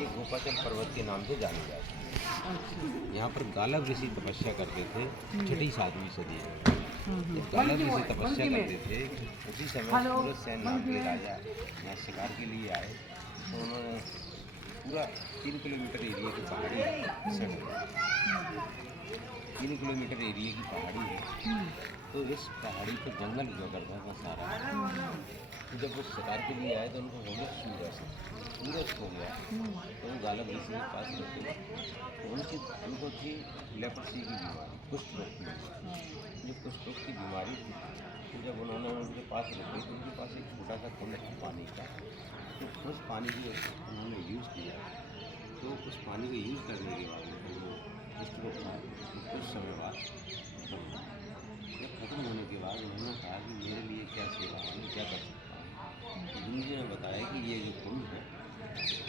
ये गोपाचल पर्वत के नाम से जानी जाती है। यहाँ पर गालव ऋषि तपस्या करते थे 6वीं-7वीं सदी में। जब गालव ऋषि तपस्या करते थे उसी समय सूरजसेन नाम के राजा यहाँ शिकार के लिए आए, तो उन्होंने पूरा 3 किलोमीटर एरिया की पहाड़ी है, 3 किलोमीटर एरिया की पहाड़ी है, तो इस पहाड़ी पर जंगल हुआ करता था सारा। तो जब वो शिकार के लिए आए तो उनको हो गया सूरज हो गया, तो वो गालव ऋषि के पास रहते, तो उनको थी लेप्रोसी की बीमारी, कुष्ठ रोग की बीमारी। जो कुष्ठ रोग की बीमारी थी, तो जब उन्होंने उनके पास रखे तो उनके पास एक छोटा सा कुंड था पानी का, तो उस पानी को उन्होंने यूज़ किया। तो उस पानी को यूज़ करने के बाद वो कुष्ठ रोग था, तो कुछ समय बाद खत्म हुआ। जब खत्म होने के बाद उन्होंने कहा कि मेरे लिए क्या सेवा है, मैं क्या कर सकता हूँ। तो गुरु जी ने बताया कि ये जो कुंड है,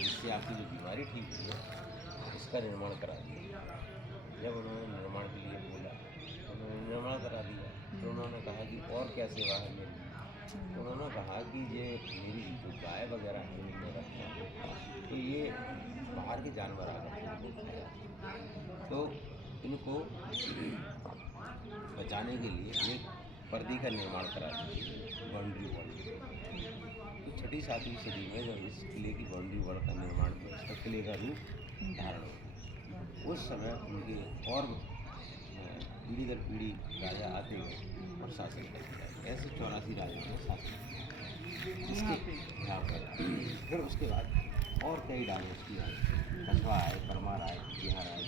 इससे आपकी जो बीमारी ठीक हुई है, इसका निर्माण करा दिया। जब उन्होंने निर्माण के लिए बोला, उन्होंने निर्माण करा दिया। तो उन्होंने कहा कि और क्या सेवा है मेरे लिए। तो उन्होंने कहा कि ये मेरी जो गाय वगैरह है जो मैं रखता हूँ, तो ये बाहर के जानवर आकर के इनको खाया, तो इनको बचाने के लिए एक पर्दे का निर्माण करा दीजिए, बाउंड्री वॉल। तो 6वीं-7वीं सदी में जब इस किले की बाउंड्री वॉल का निर्माण हुआ, इसका किले का रूप धारण हुआ। उस समय उनके और पीढ़ी दर पीढ़ी राजा आते गए और शासन करते गए। ऐसे 84 राजाओं ने शासन किया इसके यहाँ पर। फिर उसके बाद और कई डायनेस्टी आए, कछवा आए, परमार आए, बिहार आए,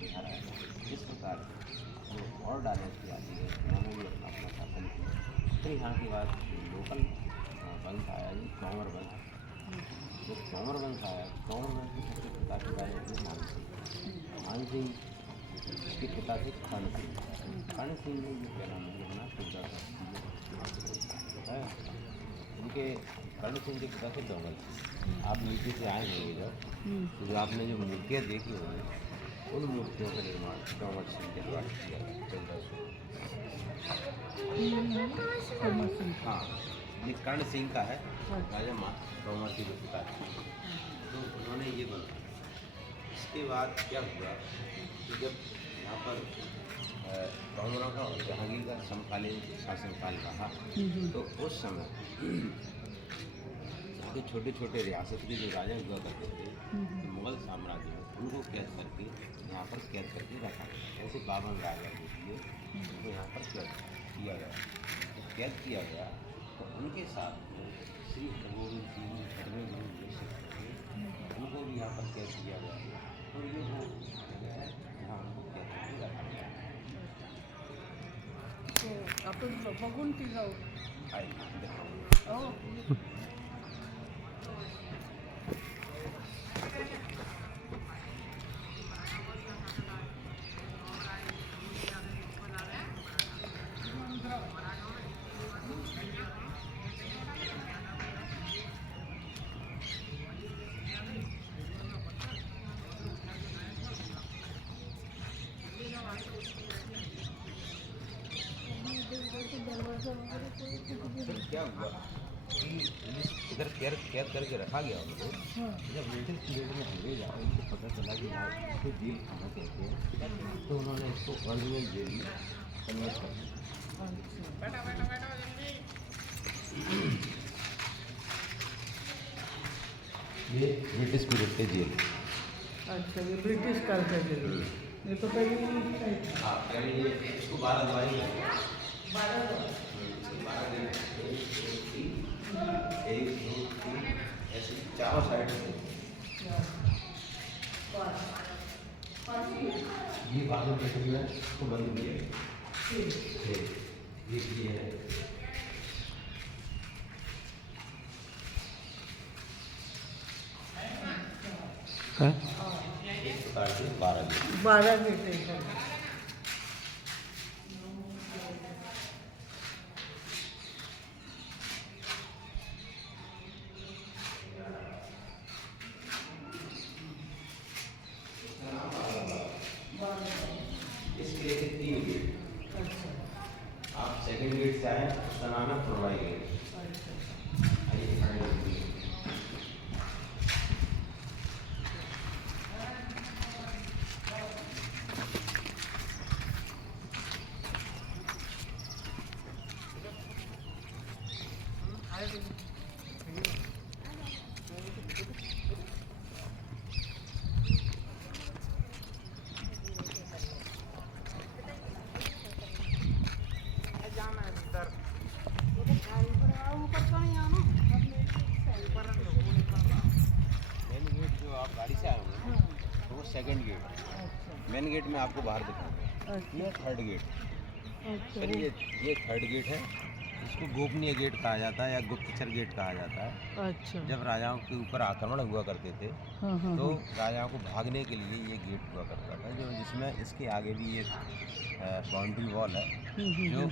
बिहार आए। इस प्रकार जो और डायनेस्टी आती है उन्होंने भी अपना अपना शासन किया। फिर यहाँ के बाद लोकल वंश आया, ये तोमर वंश। जब तोमर वंश आया, तोमर वंश के सबसे पिता के राजा थे मान सिंह के पिता थे कर्ण सिंह। कर्ण सिंह ने ये पहला मंदिर बना है। उनके कर्ण सिंह के पिता थे डोंगल सिंह। आप नीचे से आए होंगे जब, तो जो आपने जो मूर्तियाँ देखी होंगी, उन मूर्तियों का निर्माण डोंगल सिंह के द्वारा किया गया 1400। हाँ, ये कर्ण सिंह का है, राजा तोमर के पिता थे, तो उन्होंने ये बनाया। इसके बाद क्या हुआ कि जब यहाँ पर तोमरों का और जहांगीर का समकालीन शासनकाल रहा, तो उस समय यहाँ के छोटे छोटे रियासत के जो राजा हुआ करते थे, तो मुगल साम्राज्य में उनको कैद करके यहाँ पर कैद करके रखा गया। ऐसे 52 राजा जो थे, उनको यहाँ पर कैद किया गया। तो कैद किया गया तो उनके साथ श्री हरगोविंद सिंह, हरवेंद्र उनको भी यहाँ पर कैद किया गया। तो ये वो जगह है जहाँ उनको कैद करके रखा गया। तो आपण बघून ती जाऊ आई दिखाऊंगा। फिर क्या हुआ कि इधर कैद करके रखा गया उनको। जब ब्रिटिश पीरियड में अंग्रेज आए, उनको पता चला कि यहाँ इसको जेल खाना कहते हैं, तो उन्होंने इसको ओरिजिनल जेल में कन्वर्ट कर दिया। ये ब्रिटिश पीरियड के जेल। अच्छा, ये ब्रिटिश काल का जेल। ये तो पहले हाँ, पहले ये इसको 12 द्वारी है। 1 2 3 ऐसे चारों साइड से ये बाजू कटी है, इसको बंद किया ये है। हाँ, 12 गेट है। इसके 3 गेट। आप सेकंड गेट से आए, उसका नाम है प्रोवाई गेट। आइए खड़े होइए। सेकंड गेट है। अच्छा मेन गेट में आपको बाहर दिखाऊंगा। अच्छा ये थर्ड गेट। अच्छा फिर ये थर्ड गेट है। इसको गोपनीय गेट कहा जाता है या गुप्तचर गेट कहा जाता है। अच्छा जब राजाओं के ऊपर आक्रमण हुआ करते थे हाँ हाँ तो राजाओं को भागने के लिए ये गेट हुआ करता था, जो जिसमें इसके आगे भी एक बाउंड्री वॉल है जो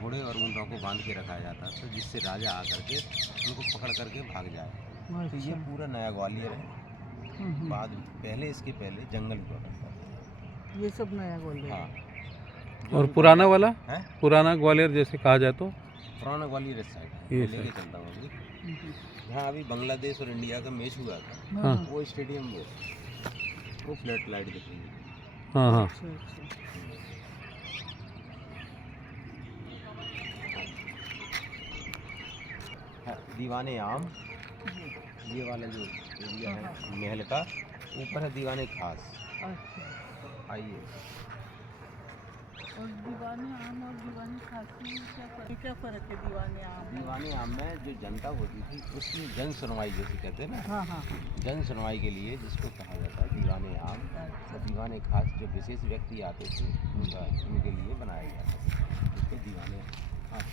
घोड़े और ऊँटों को बांध के रखा जाता था, जिससे राजा आकर के उनको पकड़ करके भाग जाए। तो ये अच्छा पूरा नया ग्वालियर है। बाद पहले इसके पहले जंगल हुआ करता था। ये सब नया ग्वालियर हाँ। है। जो और भी पुराना वाला, है पुराना ग्वालियर जैसे कहा जाए तो पुराना ग्वालियर इस साइड है। ये मैं लेके चलता हूँ अभी। जहाँ अभी बांग्लादेश और इंडिया का मैच हुआ था हाँ वो स्टेडियम वो फ्लड लाइट दिख रही है। हाँ हाँ अच्छा अच्छा हाँ, दीवाने आम, ये वाला जो एरिया है महल का, ऊपर है दीवाने खास। अच्छा आइए। और दीवाने आम और दीवाने खासी में क्या फ़र्क है दीवाने आम? दीवाने आम में जो जनता होती थी उसकी जन सुनवाई जैसे कहते हैं ना, हाँ हाँ जन सुनवाई के लिए जिसको कहा जाता है दीवाने आम। और दीवाने खास जो विशेष व्यक्ति आते थे उनके लिए बनाया जाता है इसको दीवाने हाँ।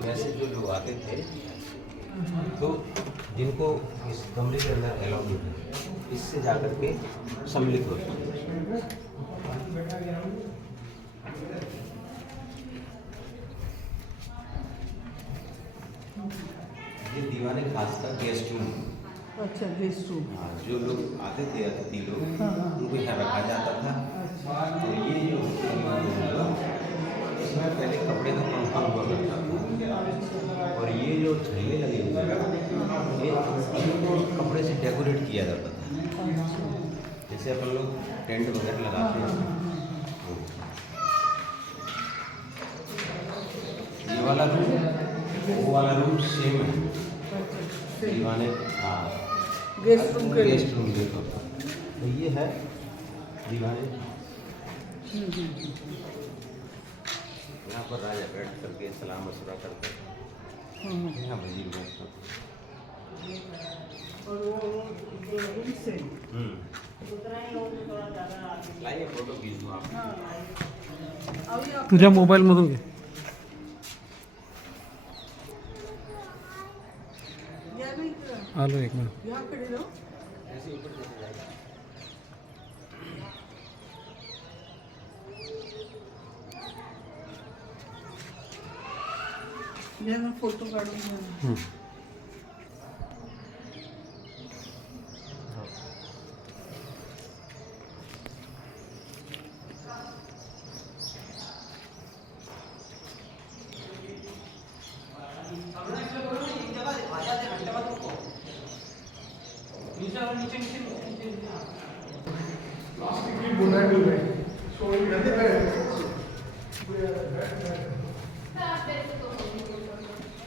वैसे जो लोग आते थे तो जिनको इस कमरे के अंदर अलाउ नहीं था, इससे जाकर के सम्मिलित होते थे। ये दीवाने खास का गेस्ट रूम। अच्छा गेस्ट रूम। हाँ, जो लोग आते थे अतिथि लोग हाँ हाँ उनको यहाँ रखा जाता था। तो ये जो इसमें पहले कपड़े का पंखा हुआ करता था और ये जो झल्ले लगे हुए हैं ये इनको कपड़े से डेकोरेट किया जाता था, जैसे अपन लोग टेंट वगैरह लगाते हैं। ये वाला रूम वो वाला रूम सेम है। दीवाने हाँ गेस्ट रूम के लिए। गेस्ट रूम देखो तो ये है दीवाने। यहाँ पर राजा बैठ करके सलाम मशुरा करते हैं। यहाँ वजीर बैठता और वो रूम से लाइए फोटो खींच दूँ आप। अभी आप तुझ्या मोबाईलमधून घे. या नाही इकडं. आलो एक मिनिट. याकडे जाऊ. ऐसे ऊपर चले जाएगा। या ना फोटो काढून घ्या.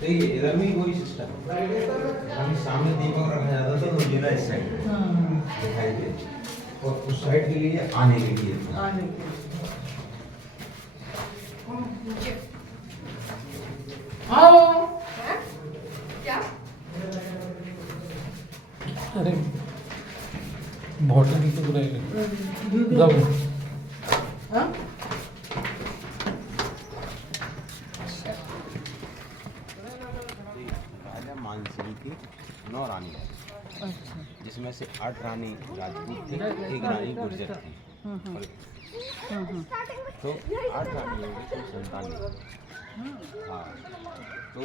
देखिए इधर भी वही सिस्टम है। अभी सामने दीपक रखा जाता था तो ये इस साइड दिखाई दे और उस साइड के लिए आने के लिए था। आने के आओ. अरे बॉटल इथं राहिले जाऊ. हाँ? राजा मानसिंह की 9 रानी है, अच्छा. जिसमें से 8 रानी राजपूत थी, 1 रानी गुर्जर थी। और तो 8 रानी हो गई तो संतान। हाँ तो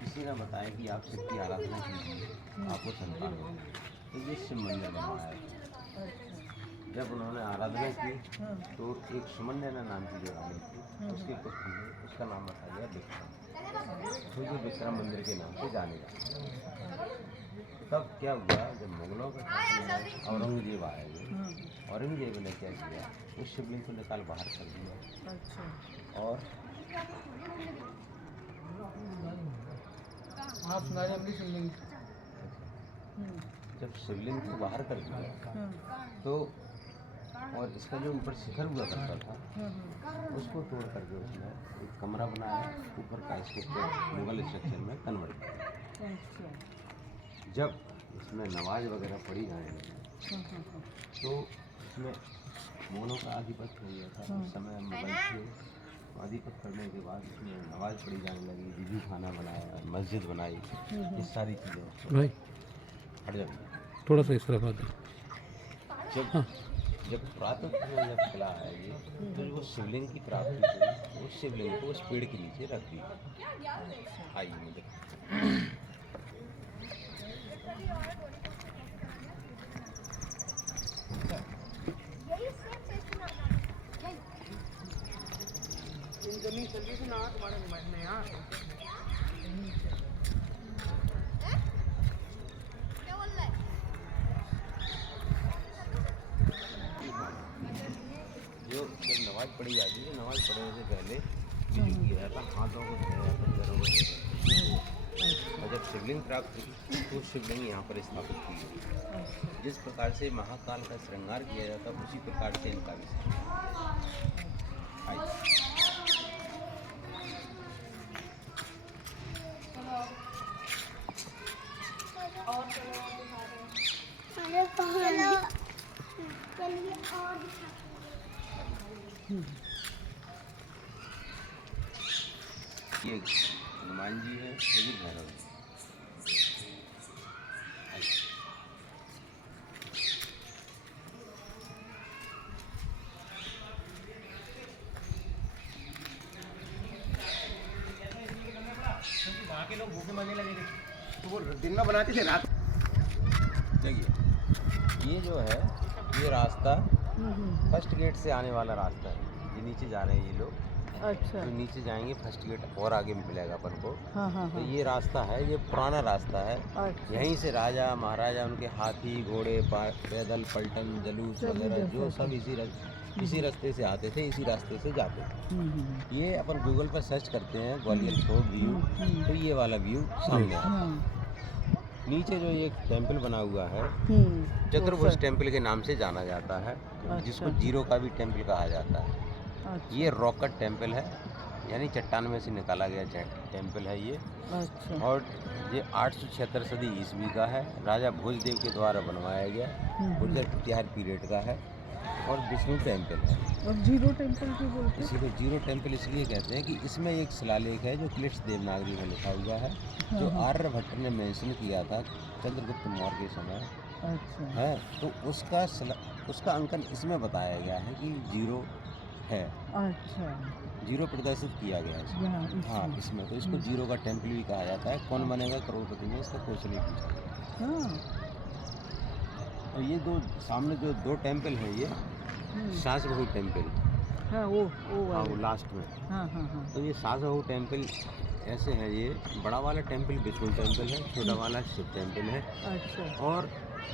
किसी ने बताया कि आप शिव की आराधना कीजिए आपको संतान होगी, तो ये शिव मंदिर बनवाया है। जब उन्होंने आराधना की तो एक सुमन्या नाम की जो रानी थी उसके पुत्र ने उसका नाम रखा गया विक्रम, तो ये विक्रम मंदिर के नाम से जाने जाता। तब क्या हुआ, जब मुगलों का शासन में औरंगजेब आया, औरंगजेब ने क्या किया, उस शिवलिंग को निकाल बाहर कर दिया। अच्छा. और आप सुनाइए अपनी शिवलिंग. जब शिवलिंग को बाहर कर दिया तो और इसका जो ऊपर शिखर हुआ करता था उसको तोड़ करके उसने एक कमरा बनाया, ऊपर का स्ट्रक्चर मुगल स्ट्रक्चर में कन्वर्ट किया। अच्छा. जब इसमें नमाज वगैरह पढ़ी जाने लगी। तो इसमें मोहनों का आधिपत्य हो गया था। उस समय मुगल थे, तो आधिपत्य करने के बाद इसमें नमाज पढ़ी जाने लगी, बीबी खाना बनाया, मस्जिद बनाई, ये सारी चीज़ें। भाई हट जाएंगे। थोड़ा सा इस तरफ आ जाओ। जब प्रातः में जब खिला है ये, तो वो शिवलिंग की प्राप्ति हुई, उस शिवलिंग को उस पेड़ के नीचे रख दी। आइए मुझे जो जब नमाज पढ़ी जाती है, नमाज पढ़ने से पहले जो किया जाता हाथों को धोया जाता, पैरों को धोया जाता। और जब शिवलिंग प्राप्त हुई तो शिवलिंग यहाँ पर स्थापित की गई। जिस प्रकार से महाकाल का श्रृंगार किया जाता उसी प्रकार से इनका भी ये हनुमान जी है, ये भैरव है। वहाँ के लोग भूखे मरने लगे थे, तो वो दिन में बनाते थे, रात। देखिए ये जो है, ये रास्ता फर्स्ट गेट से आने वाला रास्ता है। ये नीचे जा रहे हैं ये लोग। अच्छा। तो नीचे जाएंगे, फर्स्ट गेट और आगे मिलेगा अपन को। हाँ। तो ये रास्ता है, ये पुराना रास्ता है। अच्छा। यहीं से राजा महाराजा, उनके हाथी घोड़े, पैदल पलटन जुलूस वगैरह जो सब इसी रास्ते से आते थे, इसी रास्ते से जाते थे। ये अपन गूगल पर सर्च करते हैं ग्वालियर फोर्ट व्यू, तो ये वाला व्यू सामने आता है। नीचे जो एक टेम्पल बना हुआ है, चतुर्भुज टेम्पल के नाम से जाना जाता है, जिसको जीरो का भी टेम्पल कहा जाता है। ये रॉक कट टेम्पल है, यानी चट्टान में से निकाला गया टेम्पल है ये। अच्छा। और ये 876 सदी ईस्वी का है, राजा भोजदेव के द्वारा बनवाया गया, गुर्जर प्रतिहार पीरियड का है। और विष्णु टेम्पल है। और जीरो टेम्पल क्यों बोलते हैं? इसी को जीरो टेम्पल इसलिए कहते हैं कि इसमें एक शिलालेख है जो क्लिष्ट देवनागरी में लिखा हुआ है, जो आर्यभट्ट ने मेंशन किया था चंद्रगुप्त मौर्य के समय। अच्छा। है तो उसका अंकन इसमें बताया गया है कि जीरो है। अच्छा। जीरो प्रदर्शित किया गया है इसमें। हाँ, इसमें तो इसको जीरो का टेम्पल भी कहा जाता है। कौन बनेगा करोड़पति में, इसका क्वेश्चन ही पूछा। हाँ। और ये दो सामने जो दो टेम्पल है, ये सास बहू टेम्पल। हाँ, वो हाँ, वो लास्ट में। हाँ। तो ये सास बहू टेम्पल ऐसे है। ये बड़ा वाला टेम्पल विष्णु टेम्पल है, छोटा वाला शिव टेम्पल है। अच्छा। और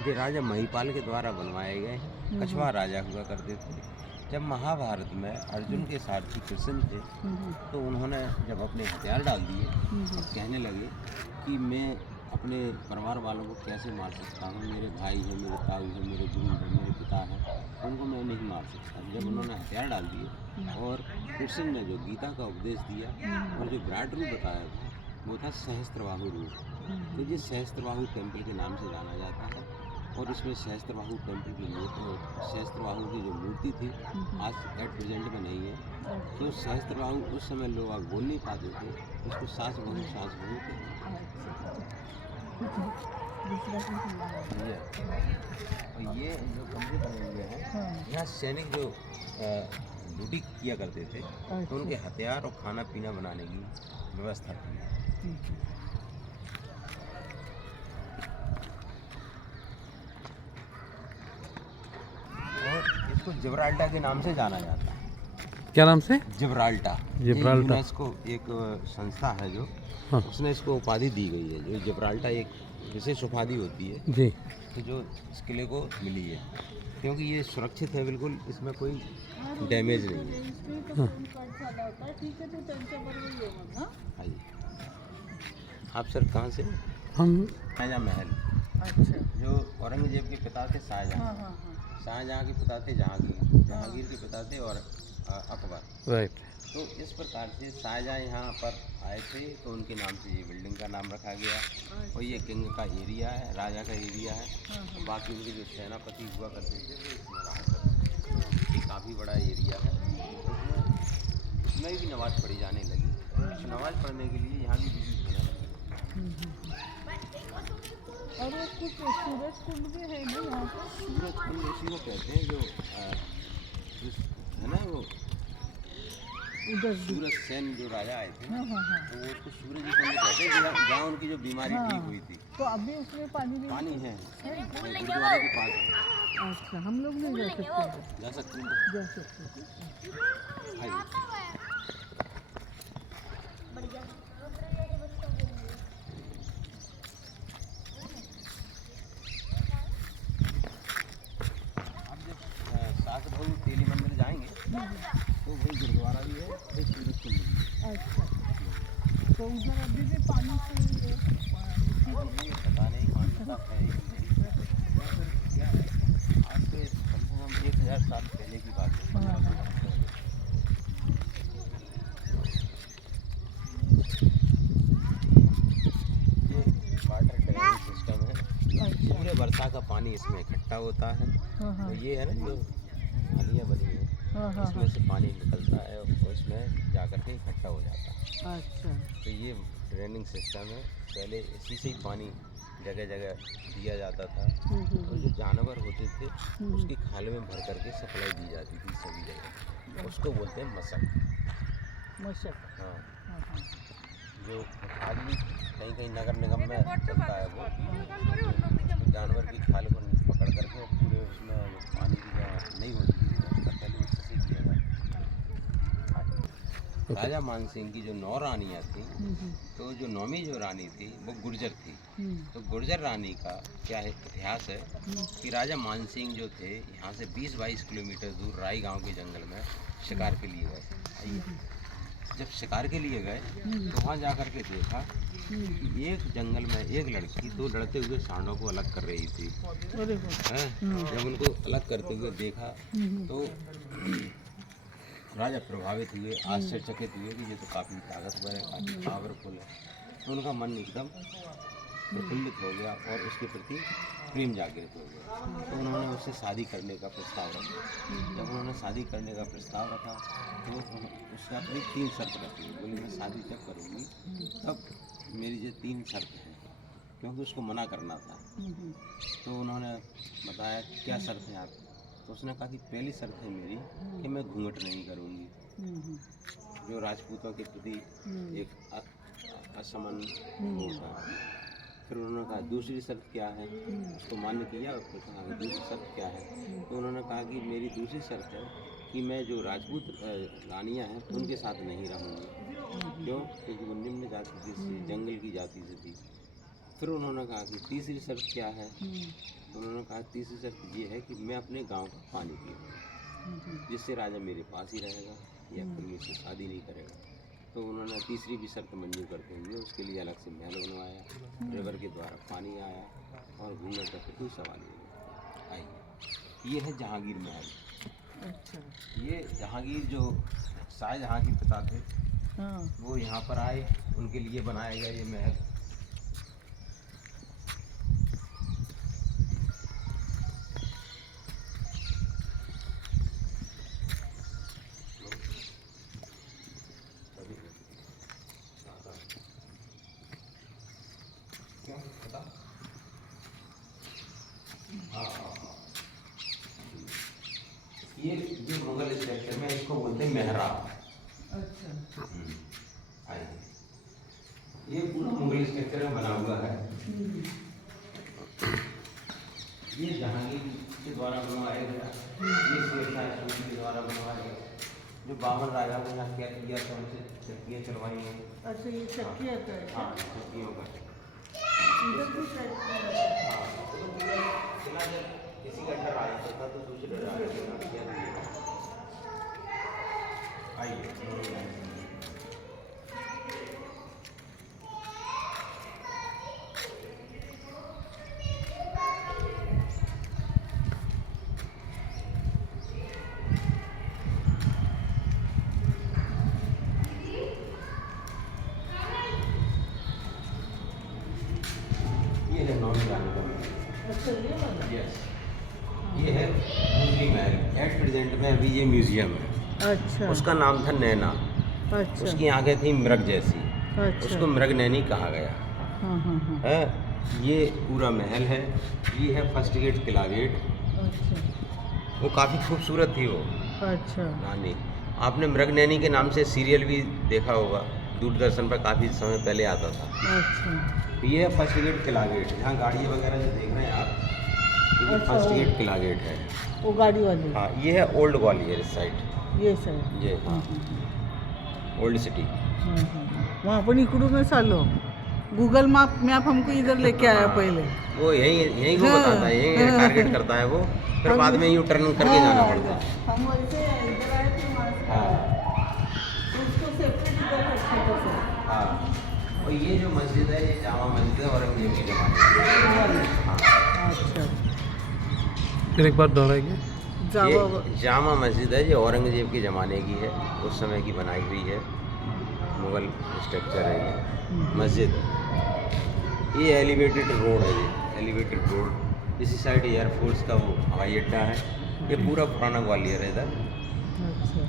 ये राजा महिपाल के द्वारा बनवाए गए हैं। कछवा राजा हुआ करते थे। जब महाभारत में अर्जुन के सारथी कृष्ण थे, तो उन्होंने जब अपने हथियार डाल दिए, कहने लगे कि मैं अपने परिवार वालों को कैसे मार सकता हूँ, मेरे भाई है, मेरे ताऊ है, मेरे गुरु है, मेरे पिता है, उनको मैं नहीं मार सकता। जब उन्होंने हथियार डाल दिए और कृष्ण ने जो गीता का उपदेश दिया और जो विराट रूप बताया था, वो था सहस्त्रबाहु रूप। तो ये सहस्त्रबाहु टेम्पल के नाम से जाना जाता है। और इसमें सहस्त्रबाहु टेम्पल की सहस्त्रबाहु की जो मूर्ति थी, आज एट प्रेजेंट में नहीं है। तो सहस्त्रबाहु उस समय लोग आप बोल नहीं पाते थे, उसको सास बहू कहते। और ये जो कमरे बने हुए हैं, यहाँ सैनिक जो ड्यूटी किया करते थे, तो उनके हथियार और खाना पीना बनाने की व्यवस्था थी। और इसको जिब्राल्टा के नाम से जाना जाता है। क्या नाम से? जिब्राल्टा। यूनेस्को एक संस्था है जो, हाँ, उसने इसको उपाधि दी गई है। जो जिब्राल्टा एक विशेष उपाधि होती है जी, कि जो इस किले को मिली है, क्योंकि ये सुरक्षित है बिल्कुल, इसमें कोई डैमेज नहीं है। हाँ। आइए। आप सर कहाँ से? हम शाहजहाँ महल। अच्छा। जो औरंगजेब के पिता थे शाहजहाँ। हाँ। शाहजहाँ के पिता थे जहांगीर, जहांगीर के पिता थे और अकबर। राइट। तो इस प्रकार से शाहजहाँ यहाँ पर आए थे तो उनके नाम से ये बिल्डिंग का नाम रखा गया। और ये किंग का एरिया है, राजा का एरिया है। बाकी उनके जो सेनापति हुआ करते थे वो इसमें रहा करते थे। ये काफ़ी बड़ा एरिया है। इसमें भी नमाज़ पढ़ी जाने लगी। नमाज़ पढ़ने के लिए यहाँ भी बिजली होने लगी। और वो कुछ सूरज कुंड भी है ना यहाँ पर? सूरज कुंड उसी को कहते हैं जो है ना, वो उधर भी। सूरज सेन जो राजा आए थे हाँ हाँ हाँ। तो वो उसको सूरज कुंड कहते हैं, जहाँ उनकी जो बीमारी हाँ। ठीक हुई थी। तो अभी उसमें पानी नहीं पानी है, है? गुरुद्वारे के पास है। अच्छा, हम लोग नहीं जा सकते? जा सकते हैं। जा सकते हैं। आइए। आप जब सात बहु तेली मंदिर जाएंगे तो वही गुरुद्वारा भी है, वही सूरज कुंड भी है। अच्छा, तो उधर अभी भी पानी से ये पता नहीं पानी का है ही नहीं। क्या है, आज से कम से कम 1000 साल पहले की बात है। ये वाटर ड्रेनेज सिस्टम है। पूरे वर्षा का पानी इसमें इकट्ठा होता है। तो ये है ना जो नालियाँ बनी हैं, इसमें से पानी निकलता है और इसमें जाकर के इकट्ठा हो जाता है। अच्छा। तो ये ड्रेनिंग सिस्टम है। पहले इसी से ही पानी जगह जगह दिया जाता था। और जो जानवर होते थे उसकी खाल में भर करके सप्लाई दी जाती थी सभी जगह। उसको बोलते हैं मशक। मशक। हाँ, हाँ हाँ। जो आज भी कहीं कहीं नगर निगम में चलता है वो, तो जानवर की खाल को पकड़ करके और पूरे उसमें जो पानी की जगह नहीं होती थी उसका पहले उससे से किया जाता। राजा मान सिंह की जो 9 रानियाँ थी, तो जो 9वीं जो रानी थी वो गुर्जर थी। तो गुर्जर रानी का क्या है इतिहास है कि राजा मान सिंह जो थे यहाँ से 20-22 किलोमीटर दूर राई गांव के जंगल में शिकार के लिए गए। जब शिकार के लिए गए तो वहाँ जा कर के देखा कि एक जंगल में एक लड़की 2 लड़ते हुए सांडों को अलग कर रही थी। अरे वाह। हैं? जब उनको अलग करते हुए देखा तो राजा प्रभावित हुए, आश्चर्यचकित हुए कि ये तो काफ़ी ताकतवर है, काफ़ी पावरफुल है। तो उनका मन एकदम प्रफुल्लित हो गया और उसके प्रति प्रेम जागृत हो गया। तो उन्होंने उससे शादी करने का प्रस्ताव रखा। जब उन्होंने शादी करने का प्रस्ताव रखा तो उसका अपनी 3 शर्त रखी। बोली मैं शादी जब करूँगी तब मेरी ये 3 शर्त हैं, क्योंकि उसको मना करना था। तो उन्होंने बताया क्या शर्त है आपकी? तो उसने कहा कि पहली शर्त है मेरी कि मैं घूंघट नहीं करूँगी, जो राजपूतों के प्रति एक असमान होता है। फिर उन्होंने कहा दूसरी शर्त क्या है? उसको मान्य किया और फिर कहा कि दूसरी शर्त क्या है? तो उन्होंने कहा कि मेरी दूसरी शर्त है कि मैं जो राजपूत रानियाँ हैं उनके साथ नहीं रहूँगी। क्यों? क्योंकि वो निम्न जाति की थी, जंगल की जाति से थी। फिर उन्होंने कहा कि तीसरी शर्त क्या है? उन्होंने कहा तीसरी शर्त ये है कि मैं अपने गांव का पानी पीऊँगा, जिससे राजा मेरे पास ही रहेगा या फिर मुझसे शादी नहीं करेगा। तो उन्होंने तीसरी भी शर्त मंजूर करते हुए उसके लिए अलग से महल बनवाया, रिवर के द्वारा पानी आया और घूमने का कोई सवाल नहीं। आइए, ये है जहांगीर महल। अच्छा। ये जहांगीर जो शाहजहाँ के पिता थे वो यहाँ पर आए, उनके लिए बनाया गया ये महल। ये जो मुगल स्ट्रक्चर में इसको बोलते हैं मेहराब। अच्छा। आइए, ये पूरा मुगल स्ट्रक्चर में बना हुआ है। ये जहांगीर के द्वारा बनवाया गया, ये शेरशाह सूरी के द्वारा बनवाया गया। जो बाबर राजा ने यहाँ क्या किया था उनसे चक्कियाँ चलवाई हैं। अच्छा, ये चक्कियाँ का है? हाँ, चक्कियों का। इधर भी चक्कियाँ। हाँ, तो पूरा किला जब किसी का डर आ जाता था तो दूसरे राजा के नाम किया दिया। आइए, अच्छा ये वाला यस, ये है मुगली महल। एट प्रेजेंट में अभी ये म्यूजियम है। अच्छा उसका नाम था नैना। अच्छा उसकी आंखें थी मृग जैसी, अच्छा उसको मृग नैनी कहा गया हाँ है। ये पूरा महल है। ये है फर्स्ट गेट, किला गेट। अच्छा वो काफ़ी खूबसूरत थी वो अच्छा रानी। आपने मृग नैनी के नाम से सीरियल भी देखा होगा, दूरदर्शन पर काफ़ी समय पहले आता था। अच्छा ये है फर्स्ट गेट, किला गेट। यहाँ गाड़ियाँ वगैरह जो देख रहे हैं आप, ये अच्छा, फर्स्ट वो। गेट, किला गेट है। वो गाड़ी वाली हाँ, ये है ओल्ड ग्वालियर साइड। ये सर ये हाँ, ओल्ड सिटी। वहाँ पण इकडूनच आलो गूगल मॅप हमको इधर लेके आया पहले वो यही यही को हाँ, बताता है, यही हाँ। टारगेट करता है वो। फिर हम- बाद में यू टर्न करके जाना हाँ, पड़ता है। हम वैसे इधर आए थे वहाँ से हाँ तो उसको सेपरेट इधर रखे थे सर हाँ। और ये जो मस्जिद है, ये जामा मस्जिद है औरंगजेब के ज़माने की। हाँ, अच्छा फिर एक बार दोहराएंगे। जावा ये जामा मस्जिद है, ये औरंगजेब के ज़माने की है, उस समय की बनाई हुई है, मुग़ल स्ट्रक्चर है ये मस्जिद है। ये एलिवेटेड रोड है, ये एलिवेटेड रोड। इसी साइड एयरफोर्स का वो हवाई अड्डा है। ये पूरा पुराना ग्वालियर है इधर। अच्छा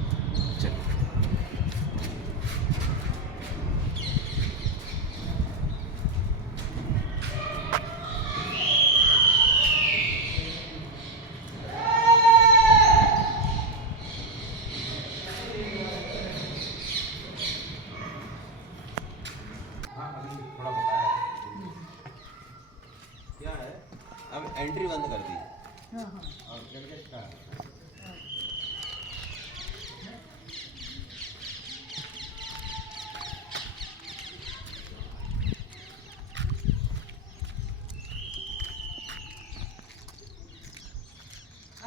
चलिए। हाँ, अभी थोड़ा बताया है। क्या है, अब एंट्री बंद कर दी हाँ और क्रिकेट का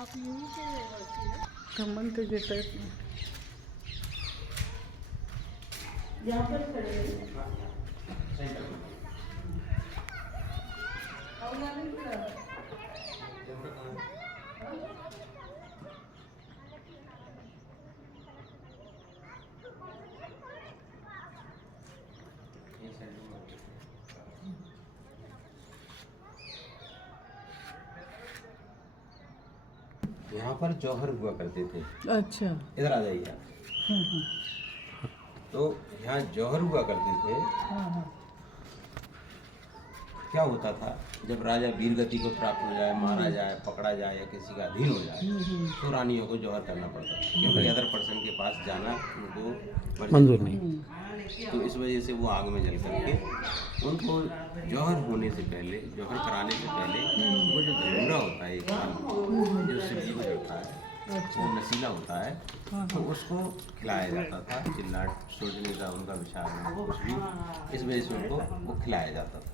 आप यहीं पे रहती है खम्मन के गेट है यहाँ पर खड़े हैं सेंटर में। और यहाँ नहीं खड़ा है। ये सेंटर में। यहाँ पर जौहर हुआ करते थे। अच्छा इधर आ जाइए आप। तो यहाँ जौहर हुआ करते थे। हाँ क्या होता था, जब राजा वीरगति को प्राप्त हो जाए, मारा जाए, पकड़ा जाए या किसी का अधीन हो जाए, तो रानियों को जौहर करना पड़ता था, क्योंकि अदर पर्सन के पास जाना उनको मंजूर नहीं। तो इस वजह से वो आग में जल करके उनको जौहर होने से पहले, जौहर कराने से पहले वो जो धतूरा होता है, एक फल जो शिव जी को चढ़ता है, वो नशीला होता है, तो उसको खिलाया जाता था। चिल्लाट सोचने का उनका विचार नहीं, कुछ भी, इस वजह से उनको वो खिलाया जाता था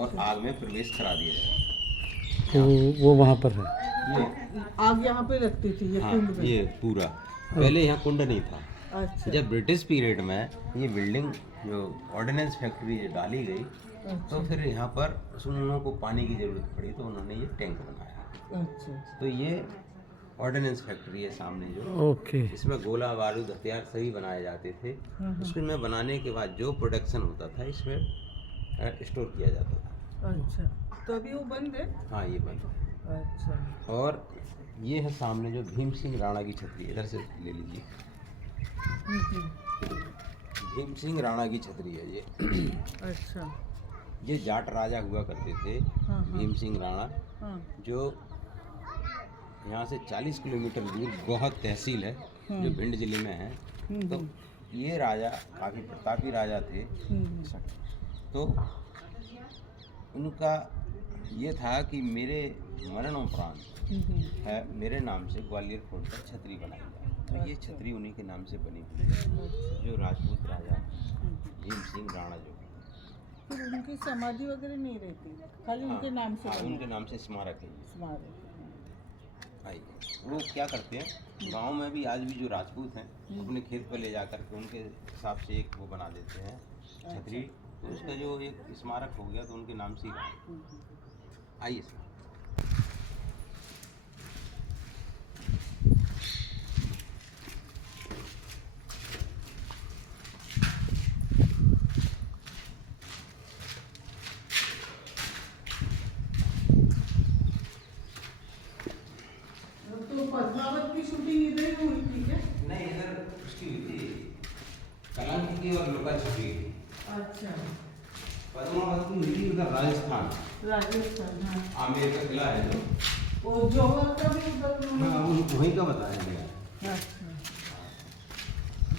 और आग में प्रवेश करा दिया जाता तो वो वहाँ पर है। था। ये आग यहाँ पे लगती थी ये हाँ, कुंड में ये पूरा पहले यहाँ कुंड नहीं था। अच्छा जब ब्रिटिश पीरियड में ये बिल्डिंग जो ऑर्डिनेंस फैक्ट्री डाली गई, तो फिर यहाँ पर उन को पानी की ज़रूरत पड़ी, तो उन्होंने ये टैंक बनाया। अच्छा तो ये ऑर्डिनेंस फैक्ट्री है सामने जो, ओके। इसमें गोला बारूद हथियार सही बनाए जाते थे। उसमें बनाने के बाद जो प्रोडक्शन होता था इसमें स्टोर किया जाता था। अच्छा तो अभी वो बंद है हाँ, ये बंद। अच्छा और ये है सामने जो भीम सिंह राणा की छतरी, इधर से ले लीजिए। भीम सिंह राणा की छतरी है ये। अच्छा ये जाट राजा हुआ करते थे, हाँ। भीम सिंह राणा, हाँ जो यहाँ से 40 किलोमीटर दूर गोहद तहसील है जो भिंड जिले में है। तो ये राजा काफ़ी प्रतापी राजा थे। तो उनका ये था कि मेरे मरणोपरांत है मेरे नाम से ग्वालियर फोर्ट पर छतरी बनाई जाए। तो ये छतरी उन्हीं के नाम से बनी हुई है, जो राजपूत राजा भीम सिंह राणा जो है। फिर उनकी समाधि वगैरह नहीं रहती खाली उनके नाम से हाँ, बनी उनके नाम से स्मारक है ये। स्मारक आइए, वो क्या करते हैं, गांव में भी आज भी जो राजपूत हैं अपने खेत पर ले जाकर के उनके हिसाब से एक वो बना देते हैं छतरी। तो उसका जो एक स्मारक हो गया तो उनके नाम से ही। आइए सर। अच्छा पद्मावती मिली उधर राजस्थान, राजस्थान। हाँ आमेर का किला है जो, वो जौहर का भी उधर उन्होंने- हाँ वहीं का बताया गया। अच्छा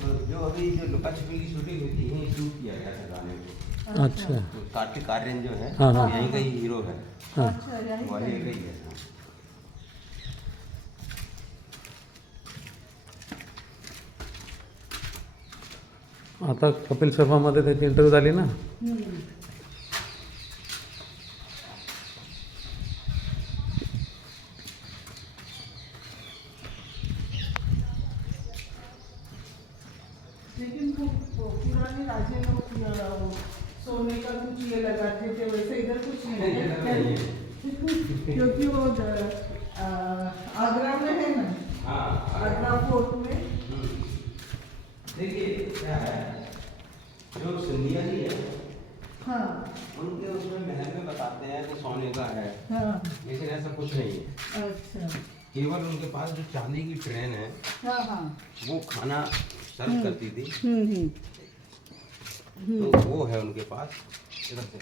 तो जो अभी जो लुका छिपी की शूटिंग हुई थी यहीं शूट किया गया था गाने को। अच्छा तो कार्तिक आर्यन जो है हाँ, हाँ। यहीं का ही हीरो है, हाँ अच्छा यही वही का का ही है। आता कपिल शर्मामध्ये त्याची इंटरव्ह्यू झाली ना. हम्म. लेकिन पुराने राजे लोग सोने का कुछ ये लगाते थे, वैसे इधर कुछ नहीं है क्योंकि वो आगरा में है ना, आगरा फोर्ट में। देखिए क्या है, जो सिंधिया जी है हाँ उनके उसमें महल में बताते हैं कि सोने का है, हाँ लेकिन ऐसा कुछ नहीं है। अच्छा केवल उनके पास जो चांदी की ट्रेन है हाँ हाँ वो खाना सर्व करती थी, हम्म तो वो है उनके पास। इधर से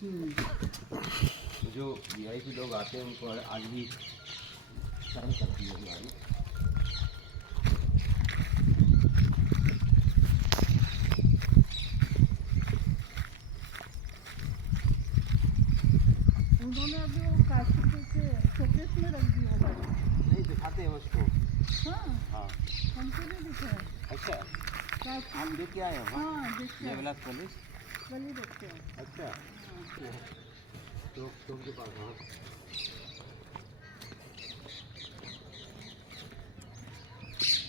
हम्म। जो वीआईपी लोग आते हैं उनको आज भी सर्व करती है हमारी। उन्होंने अभी वो काशी के शोकेस में रख दी वो गाड़ी। नहीं दिखाते हैं उसको। हाँ हाँ हमको नहीं दिखा है। अच्छा, काशी हम देख के आए हैं वहाँ, हाँ देखते हैं, देवलास पुलिस। गली देखते हैं। अच्छा, तो के पास हाँ।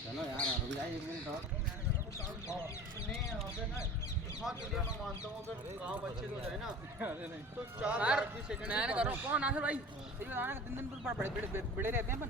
चलो यार रुक जाइए एक मिनट और। मैंने करो कौन आखिर भाई, सही बताना, दिन दिन पर बड़े बड़े रहते हैं अपन।